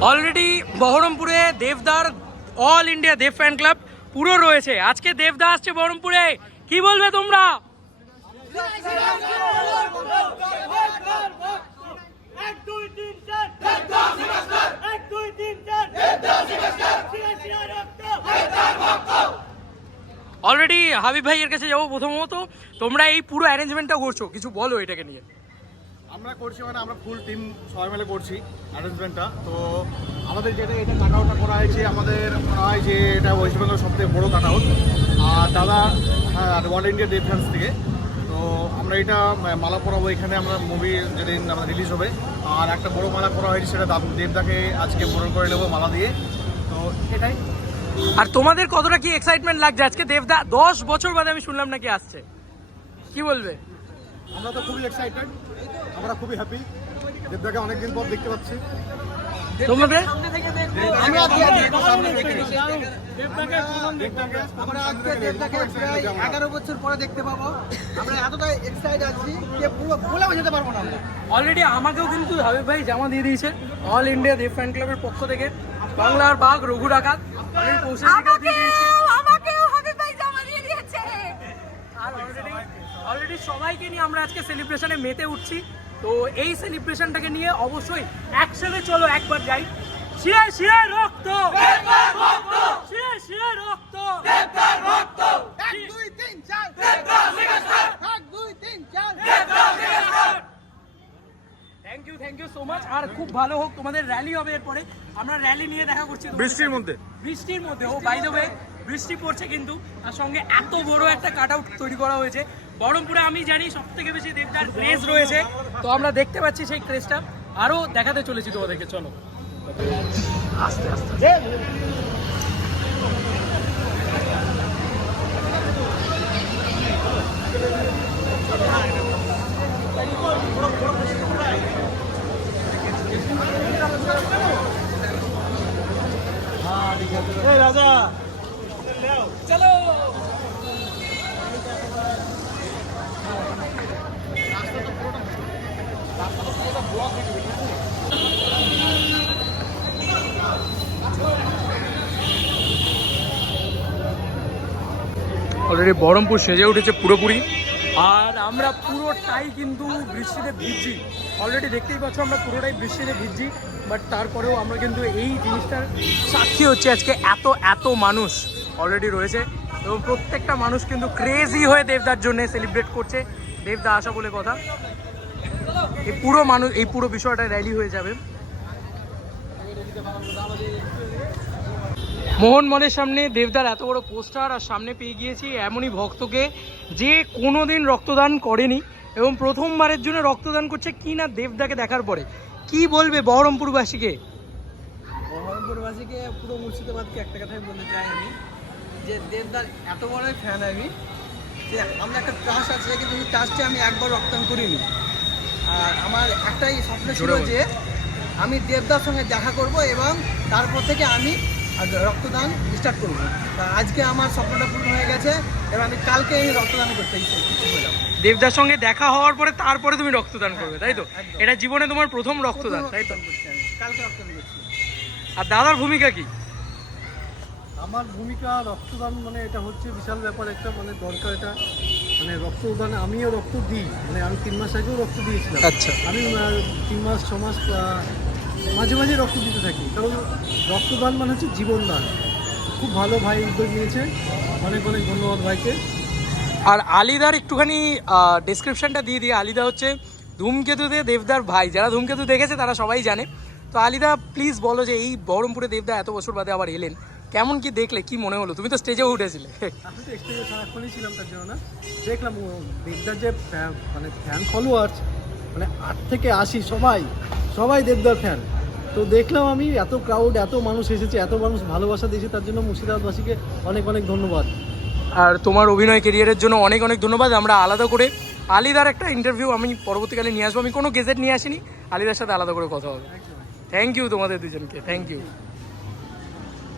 Already বহরমপুরে দেবদার all India Dev fan club পুরো রয়েছে আজকে দেবদা আসছে বহরমপুরে কি বলবে তোমরা অলরেডি হাবিব ভাইয়ের কাছে যাব প্রথমত তোমরা এই পুরো অ্যারেঞ্জমেন্টটা করছ। কিছু বলো এটাকে নিয়ে। আমরা করছি মানে আমরা ফুল টিম সবাই মিলে করছি অ্যারেঞ্জমেন্টটা তো আমাদের যেটা এটা কাট আউটটা করা হয়েছে, আমাদের মনে হয় যে এটা ওয়েস্ট বেঙ্গল সব থেকে বড়ো কাট আউট আর দাদা হ্যাঁ অল ইন্ডিয়া ডিফেন্স থেকে। তো আমরা এটা মালা পরাবো এখানে, আমরা মুভি যেদিন আমরা রিলিজ হবে। আর একটা বড় মালা করা হয়েছে সেটা দেবদাকে আজকে বরণ করে নেব মালা দিয়ে। তো এটাই। আর তোমাদের কতটা কি এক্সাইটমেন্ট লাগছে? আজকে দেবদা, দশ বছর বাদে আমি শুনলাম নাকি আসছে। কি বলবে? আমরা তো খুবই এক্সাইটেড আমরা খুবই হ্যাপি দেবদাকে অনেকদিন পর দেখতে পাচ্ছি। তোমাদের আমরা সামনে দেখে আজকে দেবটাকে প্রায় এগারো বছর পরে দেখতে পাবো। আমরা এতটা এক্সাইট আছি যে পুরো ভুলে বোঝাতে পারব না আমরা। অলরেডি আমাকেও কিন্তু হাবিব ভাই জামা দিয়ে দিয়েছে। অল ইন্ডিয়া দেব ফ্যান ক্লাবের পক্ষ থেকে। বাংলার বাঘ রঘু ডাকাত। দিয়ে দিয়েছে আমাকেও হাবিব ভাই জামা দিয়ে দিয়েছে আর অলরেডি অলরেডি সবাইকে নিয়ে আমরা আজকে সেলিব্রেশনে মেতে উঠছি। তো এই সেলিব্রেশনটাকে নিয়ে অবশ্যই একসাথে চলো একবার যাই। শিরায় শিরায় রক্ত! শিরায় শিরায় রক্ত! এক দুই তিন চার! এক দুই তিন চার! Thank you thank you so much আর খুব ভালো হোক তোমাদের র্যালি হবে এরপরে। আমরা র্যালি নিয়ে দেখা করছি বৃষ্টির মধ্যে? বৃষ্টির মধ্যে। ও বাই দ্য ওয়ে বৃষ্টি পড়ছে কিন্তু তার সঙ্গে এত বড় একটা কাট আউট তৈরি করা হয়েছে। বহরমপুরে আমি জানি সব থেকে বেশি দেবদার ক্রেজ রয়েছে। তো আমরা দেখতে পাচ্ছি সেই ক্রেজটা আরও দেখাতে চলেছি তোমাদেরকে, চলো। আস্তে আস্তে চলো অলরেডি বহরমপুর সেজে উঠেছে পুরোপুরি। আর আমরা পুরোটাই কিন্তু বৃষ্টিতে ভিজছি। অলরেডি দেখতেই পাচ্ছ আমরা পুরোটাই বৃষ্টিতে ভিজছি বাট তারপরেও আমরা কিন্তু এই জিনিসটার সাক্ষী হচ্ছে আজকে এত এত মানুষ অলরেডি রয়েছে এবং প্রত্যেকটা মানুষ কিন্তু ক্রেজি হয়ে দেবদার জন্য সেলিব্রেট করছে। দেবদা আসা বলে কথা। এই পুরো মানুষ, এই পুরো বিষয়টা র্যালি হয়ে যাবে। মোহন মনের সামনে দেবদার এত বড় পোস্টার আর সামনে পেয়ে গিয়েছি এমনই ভক্তকে যে কোনো দিন রক্তদান করেনি এবং প্রথমবারের জন্য রক্তদান করছে কি না দেবদাকে দেখার পরে। কি বলবে বহরমপুরবাসীকে? বহরমপুরবাসীকে পুরো মুর্শিদাবাদকে একটা কথাই বলতে চাই আমি যে দেবদার এত বড় ফ্যান আমি যে আমার একটা ট্রাস্ট আছে কিন্তু ট্রাস্টে আমি একবার রক্তদান করিনি। আর আমার একটাই স্বপ্ন ছিল যে আমি দেবদার সঙ্গে দেখা করব এবং তারপর থেকে আমি আর রক্তদান স্টার্ট করব। তা আজকে আমার স্বপ্নটা পূর্ণ হয়ে গেছে এবং আমি কালকে এই রক্তদান করতে দেবদার সঙ্গে দেখা হওয়ার পরে তারপরে তুমি রক্তদান করবে তাই তো? এটা জীবনে তোমার প্রথম রক্তদান তাই তো? আমি। কালকে রক্তদান করছি। আর দাদার ভূমিকা কি? আমার ভূমিকা রক্তদান মানে এটা হচ্ছে বিশাল ব্যাপার একটা মানে দরকার এটা। মানে রক্তদান আমিও রক্ত দিই মানে আমি তিন মাস আগেও রক্ত দিয়েছিলাম। আচ্ছা। আমি তিন মাস ছ মাস মাঝে মাঝে রক্ত দিতে থাকি কারণ রক্তদান মানে হচ্ছে জীবনদান। খুব ভালো ভাই উদ্যোগ নিয়েছে। অনেক অনেক ধন্যবাদ ভাইকে। আর আলিদার একটুখানি ডেসক্রিপশনটা দিয়ে দিয়ে আলিদা হচ্ছে ধূমকেতুতে দেবদার ভাই। যারা ধূমকেতু দেখেছে তারা সবাই জানে। তো আলিদা প্লিজ বলো যে এই বহরমপুরে দেবদা এত বছর বাদে আবার এলেন। কেমন কি দেখলে কি মনে হলো? তুমি তো স্টেজেও উঠেছিলে। আমি তো স্টেজে সারাক্ষণই ছিলাম তার জন্য না। দেখলাম দেবদার যে মানে ফ্যান ফলোয়ার্স মানে আট থেকে আশি সবাই সবাই দেবদার ফ্যান তো দেখলাম আমি, এত ক্রাউড এত মানুষ এসেছে, এত মানুষ ভালোবাসা দিয়েছে, তার জন্য মুর্শিদাবাদবাসীকে অনেক অনেক ধন্যবাদ। আর তোমার অভিনয় কেরিয়ারের জন্য অনেক অনেক ধন্যবাদ। আমরা আলাদা করে আলিদার একটা ইন্টারভিউ আমি পরবর্তীকালে নিয়ে আসব। আমি কোনো গেজেট নিয়ে আসিনি। আলিদার সাথে আলাদা করে কথা হবে। থ্যাংক ইউ তোমাদের দুজনকে। Thank you